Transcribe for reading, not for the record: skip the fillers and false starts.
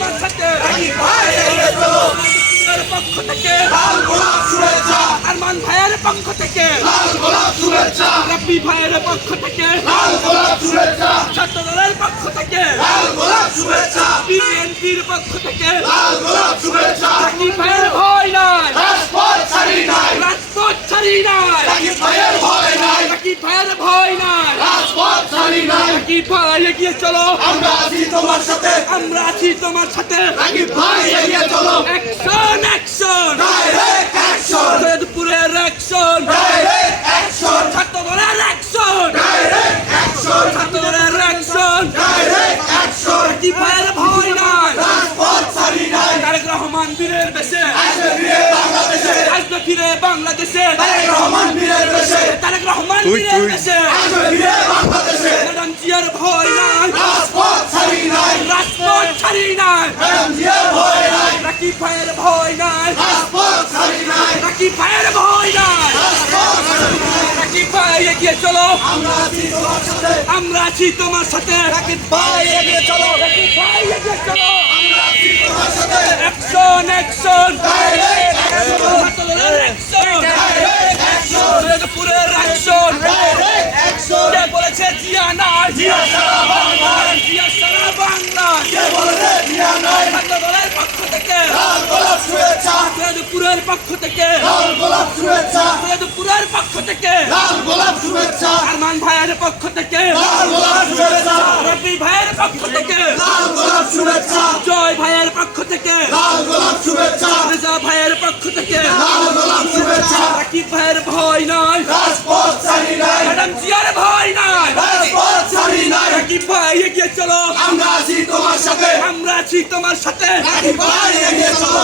তোমার সাথে রাকিব ভাই এগিয়ে চলো ভাইয়ের পক্ষ থেকে লাল গোলাপ শুভেচ্ছা আরমান ভাইয়ের পক্ষ থেকে লাল গোলাপ শুভেচ্ছা রাব্বি ভাইয়ের পক্ষ থেকে লাল গোলাপ শুভেচ্ছা ছাত্র দলের পক্ষ থেকে লাল গোলাপ শুভেচ্ছা বিএনপির পক্ষ থেকে লাল গোলাপ শুভেচ্ছা রাকিব ভাইয়ের ভয় নাই রাজপথ ছাড়ি নাই রাজপথ ছাড়ি নাই রাকিব ভাইয়ের ভয় নাই রাকিব ভাইয়ের ভয় নাই রাজপথ ছাড়ি নাই রাকিব ভাই এগিয়ে চলো আমরা আছি তোমার সাথে আমরা আছি তোমার সাথে রাকিব ভাই এগিয়ে চলো অ্যাকশন অ্যাকশন ডাইরেক্ট অ্যাকশন সৈয়দপুরের অ্যাকশন ডাইরেক্ট অ্যাকশন ছাত্র দলের অ্যাকশন ডাইরেক্ট অ্যাকশন ছাত্র দলের অ্যাকশন ডাইরেক্ট অ্যাকশন রাকিব ভাইয়ের ভয় নাই রাজপথ ছাড়ি নাই তারেক রহমান বীরের বেশে আসবে ফিরে বাংলাদেশে আসবে ফিরে বাংলাদেশে তারেক রহমান বীরের দেশে তারেক রহমান বীরের বেশে আসবে ফিরে বাংলাদেশে ম্যাডাম জিয়ার ভয় নাই রাজপথ ছাড়ি নাই রাজপথ ছাড়ি নাই ম্যাডাম জিয়ার ভয় নাই রাকিব ভাইয়ের ভয় নাই রাজপথ ছাড়ি নাই রাকিব ভাইয়ের ভয় নাই রাজপথ ছাড়ি নাই রাকিব ভাই এগিয়ে চলো আমরা আছি তোমার সাথে আমরা আছি তোমার সাথে রাকিব ভাই এগিয়ে চলো রাকিব ভাই এগিয়ে চলো আমরা আছি তোমার সাথে অ্যাকশন অ্যাকশন ডাইরেক্ট অ্যাকশন ছাত্রদলের অ্যাকশন ডাইরেক্ট অ্যাকশন সৈয়দপুরের অ্যাকশন ডাইরেক্ট অ্যাকশন কে বলেছে জিয়া নাই জিয়া সারা বাংলায় জিয়া সারা বাংলা কে বলেছে জিয়া নাই ছাত্রদলের পক্ষ থেকে লাল গোলাপ শুভেচ্ছা সৈয়দপুরের পক্ষ থেকে লাল গোলাপ শুভেচ্ছা সৈয়দপুরের পক্ষ থেকে লাল গোলাপ শুভেচ্ছা আরমান ভাইয়ের পক্ষ থেকে লাল গোলাপ শুভেচ্ছা রবি ভাইয়ের পক্ষ থেকে লাল গোলাপ শুভেচ্ছা জয় ভাইয়ের পক্ষ থেকে লাল গোলাপ শুভেচ্ছা রেজা ভাইয়ের পক্ষ থেকে লাল গোলাপ শুভেচ্ছা রাকিব ভাইয়ের ভয় নাই রাজপথ ছাড়ি নাই ম্যাডাম জিয়ার ভয় নাই রাজপথ ছাড়ি নাই রাকিব ভাই এগিয়ে চলো আমরা আছি তোমার সাথে আমরা আছি তোমার সাথে রাকিব ভাই এগিয়ে চলো